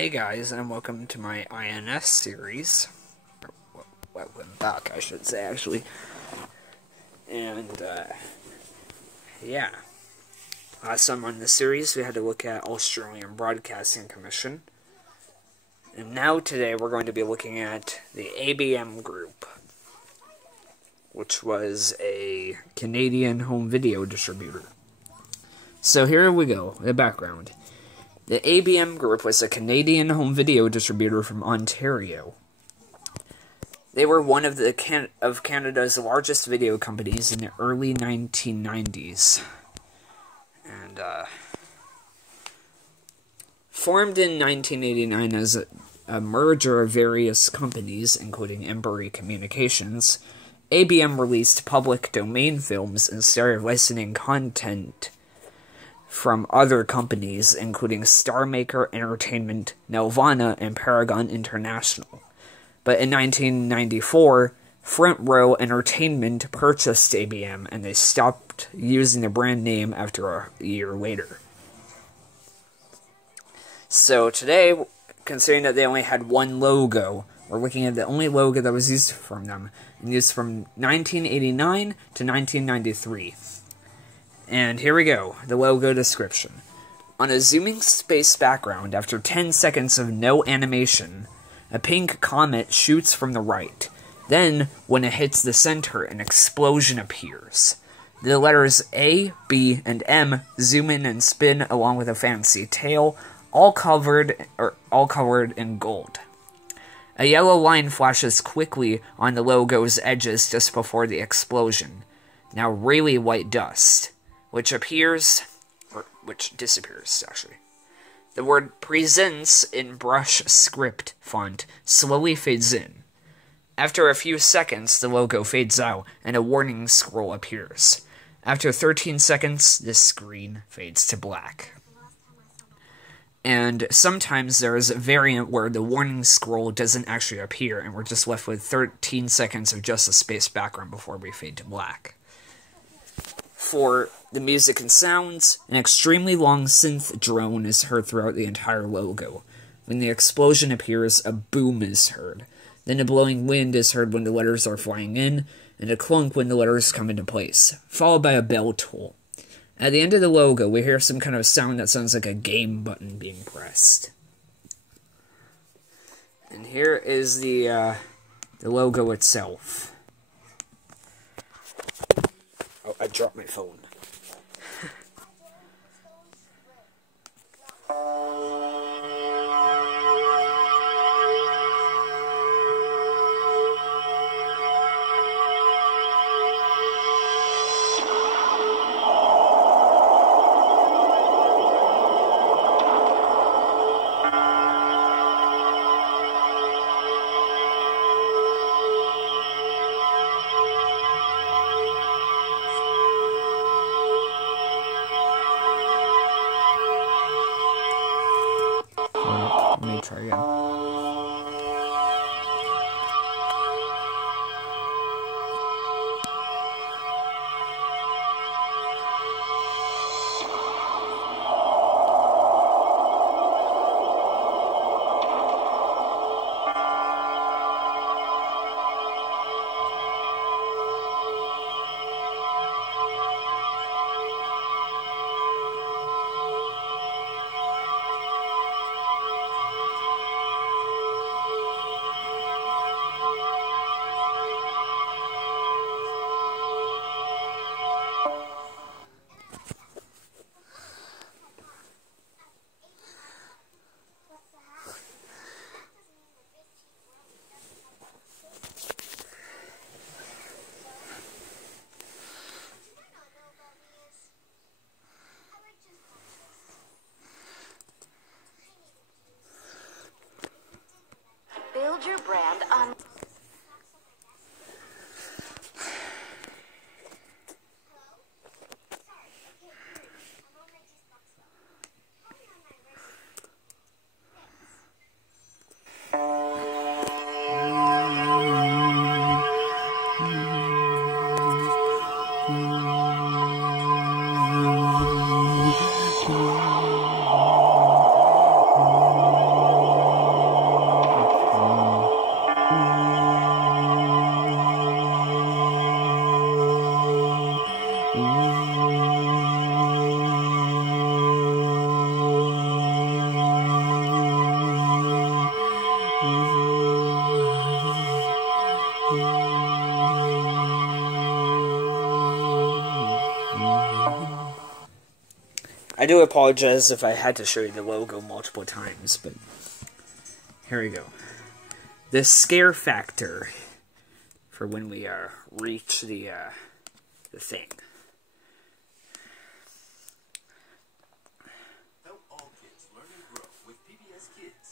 Hey guys, and welcome to my INS series. Welcome back, I should say, actually. And, yeah. Last time on the series, we had to look at Australian Broadcasting Commission. And now, today, we're going to be looking at the ABM Group, which was a Canadian home video distributor. So here we go, the background. The ABM Group was a Canadian home video distributor from Ontario. They were one of Canada's largest video companies in the early 1990s. And, formed in 1989 as a merger of various companies, including Embry Communications, ABM released public domain films instead of licensing content from other companies, including Star Maker Entertainment, Nelvana, and Paragon International. But in 1994, Front Row Entertainment purchased ABM, and they stopped using the brand name after a year later. So today, considering that they only had one logo, we're looking at the only logo that was used from them, and used from 1989 to 1993. And here we go, the logo description. On a zooming space background, after 10 seconds of no animation, a pink comet shoots from the right. Then, when it hits the center, an explosion appears. The letters A, B, and M zoom in and spin along with a fancy tail, all covered in gold. A yellow line flashes quickly on the logo's edges just before the explosion. Now really white dust, which disappears, actually. The word presents in brush script font slowly fades in. After a few seconds, the logo fades out, and a warning scroll appears. After 13 seconds, the screen fades to black. And sometimes there is a variant where the warning scroll doesn't actually appear, and we're just left with 13 seconds of just a space background before we fade to black. For the music and sounds, an extremely long synth drone is heard throughout the entire logo. When the explosion appears, a boom is heard. Then a blowing wind is heard when the letters are flying in, and a clunk when the letters come into place, followed by a bell toll. At the end of the logo, we hear some kind of sound that sounds like a game button being pressed. And here is the logo itself. Oh, I dropped my phone. Let me try again. do apologize if I had to show you the logo multiple times, but here we go. The scare factor for when we reach the thing.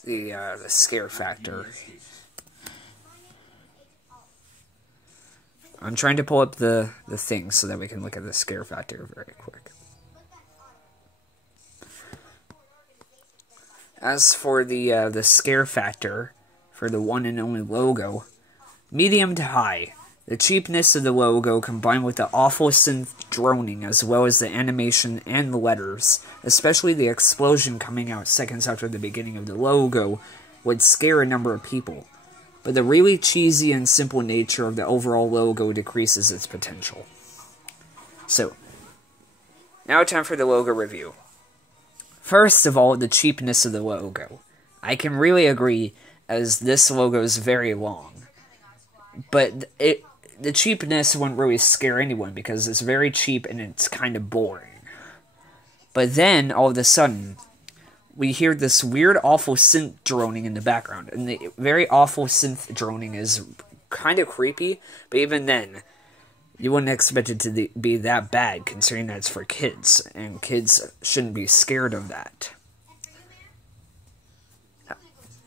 The scare factor. I'm trying to pull up the thing so that we can look at the scare factor very quick. As for the scare factor for the one and only logo, medium to high. The cheapness of the logo combined with the awful synth droning as well as the animation and the letters, especially the explosion coming out seconds after the beginning of the logo, would scare a number of people. But the really cheesy and simple nature of the overall logo decreases its potential. So, now time for the logo review. First of all, the cheapness of the logo. I can really agree, as this logo is very long. But the cheapness wouldn't really scare anyone because it's very cheap and it's kind of boring. But then, all of a sudden, we hear this weird, awful synth droning in the background. And the very awful synth droning is kind of creepy, but even then, you wouldn't expect it to be that bad, considering that it's for kids, and kids shouldn't be scared of that.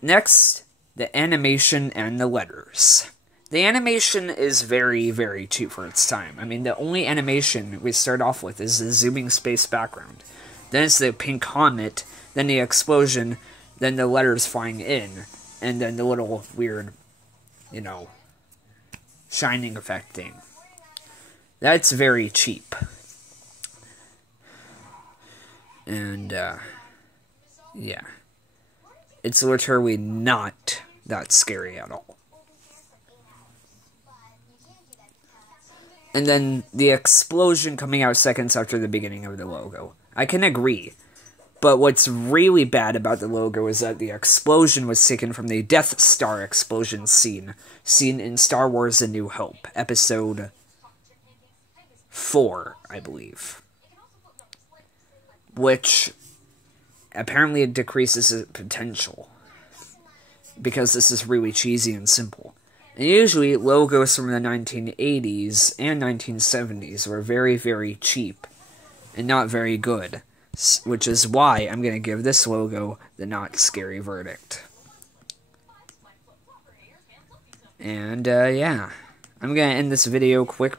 Next, the animation and the letters. The animation is very, very cheap for its time. I mean, the only animation we start off with is the zooming space background. Then it's the pink comet, then the explosion, then the letters flying in, and then the little weird, shining effect thing. That's very cheap. And, yeah. It's literally not that scary at all. And then the explosion coming out seconds after the beginning of the logo. I can agree. But what's really bad about the logo is that the explosion was taken from the Death Star explosion scene in Star Wars A New Hope, Episode 4, I believe. Which apparently it decreases its potential. Because this is really cheesy and simple. And usually, logos from the 1980s and 1970s were very, very cheap. And not very good. Which is why I'm going to give this logo the not scary verdict. And, yeah. I'm going to end this video quick.